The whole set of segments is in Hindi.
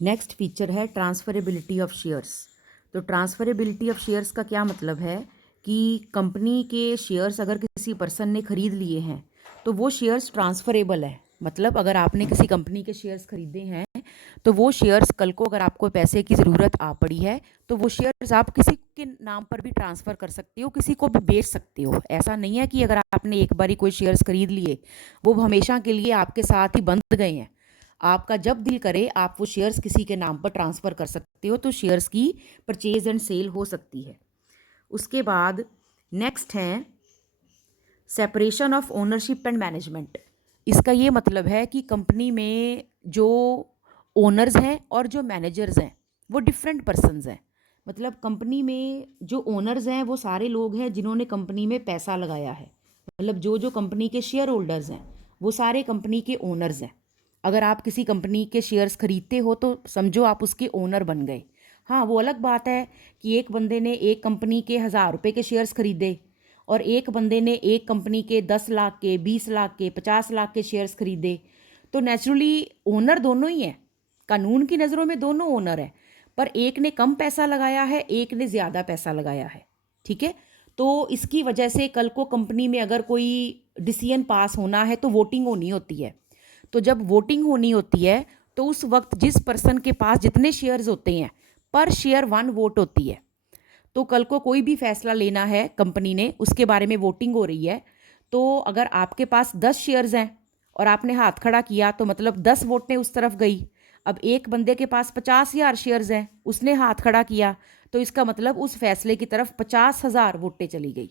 नेक्स्ट फीचर है ट्रांसफरेबिलिटी ऑफ शेयर्स। तो ट्रांसफरेबिलिटी ऑफ शेयर्स का क्या मतलब है कि कंपनी के शेयर्स अगर किसी पर्सन ने खरीद लिए हैं तो वो शेयर्स ट्रांसफरेबल है। मतलब अगर आपने किसी कंपनी के शेयर्स खरीदे हैं तो वो शेयर्स कल को अगर आपको पैसे की ज़रूरत आ पड़ी है तो वो शेयर्स आप किसी के नाम पर भी ट्रांसफ़र कर सकते हो, किसी को भी बेच सकते हो। ऐसा नहीं है कि अगर आपने एक बारी कोई शेयर्स खरीद लिए वो हमेशा के लिए आपके साथ ही बंध गए हैं। आपका जब दिल करे आप वो शेयर्स किसी के नाम पर ट्रांसफ़र कर सकते हो, तो शेयर्स की परचेज एंड सेल हो सकती है। उसके बाद नेक्स्ट है separation of ownership and management. इसका ये मतलब है कि कंपनी में जो ओनर्स हैं और जो मैनेजर्स हैं वो डिफरेंट पर्सन्स हैं। मतलब कंपनी में जो ओनर्स हैं वो सारे लोग हैं जिन्होंने कंपनी में पैसा लगाया है। मतलब जो जो कंपनी के शेयर होल्डर्स हैं वो सारे कंपनी के ओनर्स हैं। अगर आप किसी कंपनी के शेयर्स खरीदते हो तो समझो आप उसके ओनर बन गए। हाँ, वो अलग बात है कि एक बंदे ने एक कंपनी के 1,000 रुपये के शेयर्स खरीदे और एक बंदे ने एक कंपनी के 10 लाख के, 20 लाख के, 50 लाख के शेयर्स खरीदे, तो नेचुरली ओनर दोनों ही हैं। कानून की नज़रों में दोनों ओनर हैं, पर एक ने कम पैसा लगाया है, एक ने ज़्यादा पैसा लगाया है। ठीक है, तो इसकी वजह से कल को कंपनी में अगर कोई डिसीजन पास होना है तो वोटिंग होनी होती है। तो जब वोटिंग होनी होती है तो उस वक्त जिस पर्सन के पास जितने शेयर्स होते हैं पर शेयर 1 वोट होती है। तो कल को कोई भी फैसला लेना है कंपनी ने, उसके बारे में वोटिंग हो रही है, तो अगर आपके पास 10 शेयर्स हैं और आपने हाथ खड़ा किया तो मतलब 10 वोटें उस तरफ गई। अब एक बंदे के पास 50,000 शेयर्स हैं, उसने हाथ खड़ा किया तो इसका मतलब उस फैसले की तरफ 50,000 वोटें चली गई।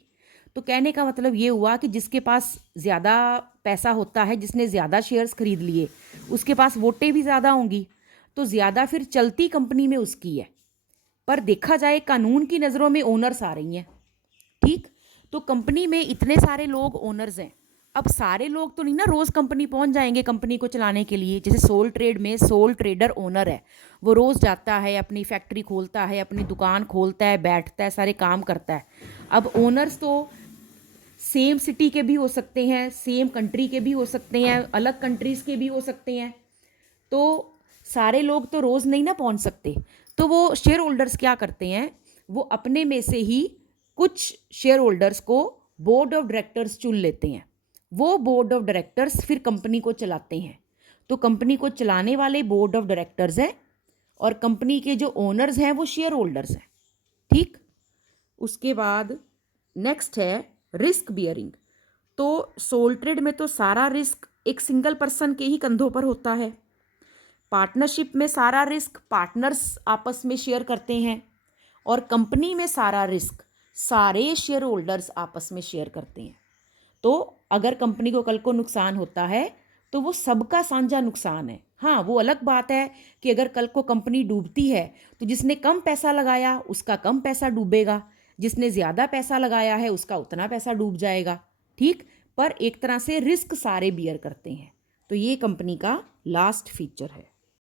तो कहने का मतलब ये हुआ कि जिसके पास ज़्यादा पैसा होता है, जिसने ज़्यादा शेयर्स खरीद लिए, उसके पास वोटें भी ज़्यादा होंगी, तो ज़्यादा फिर चलती कंपनी में उसकी है। पर देखा जाए कानून की नज़रों में ओनर्स आ रही हैं। ठीक, तो कंपनी में इतने सारे लोग ओनर्स हैं। अब सारे लोग तो नहीं ना रोज़ कंपनी पहुंच जाएंगे कंपनी को चलाने के लिए। जैसे सोल ट्रेड में सोल ट्रेडर ओनर है, वो रोज़ जाता है, अपनी फैक्ट्री खोलता है, अपनी दुकान खोलता है, बैठता है, सारे काम करता है। अब ओनर्स तो सेम सिटी के भी हो सकते हैं, सेम कंट्री के भी हो सकते हैं, अलग कंट्रीज़ के भी हो सकते हैं। तो सारे लोग तो रोज़ नहीं ना पहुंच सकते। तो वो शेयर होल्डर्स क्या करते हैं, वो अपने में से ही कुछ शेयर होल्डर्स को बोर्ड ऑफ डायरेक्टर्स चुन लेते हैं। वो बोर्ड ऑफ डायरेक्टर्स फिर कंपनी को चलाते हैं। तो कंपनी को चलाने वाले बोर्ड ऑफ डायरेक्टर्स हैं और कंपनी के जो ओनर्स हैं वो शेयर होल्डर्स हैं। ठीक, उसके बाद नेक्स्ट है रिस्क बियरिंग। तो सोल ट्रेड में तो सारा रिस्क एक सिंगल पर्सन के ही कंधों पर होता है। पार्टनरशिप में सारा रिस्क पार्टनर्स आपस में शेयर करते हैं और कंपनी में सारा रिस्क सारे शेयर होल्डर्स आपस में शेयर करते हैं। तो अगर कंपनी को कल को नुकसान होता है तो वो सबका साझा नुकसान है। हाँ, वो अलग बात है कि अगर कल को कंपनी डूबती है तो जिसने कम पैसा लगाया उसका कम पैसा डूबेगा, जिसने ज़्यादा पैसा लगाया है उसका उतना पैसा डूब जाएगा। ठीक, पर एक तरह से रिस्क सारे बियर करते हैं। तो ये कंपनी का लास्ट फीचर है।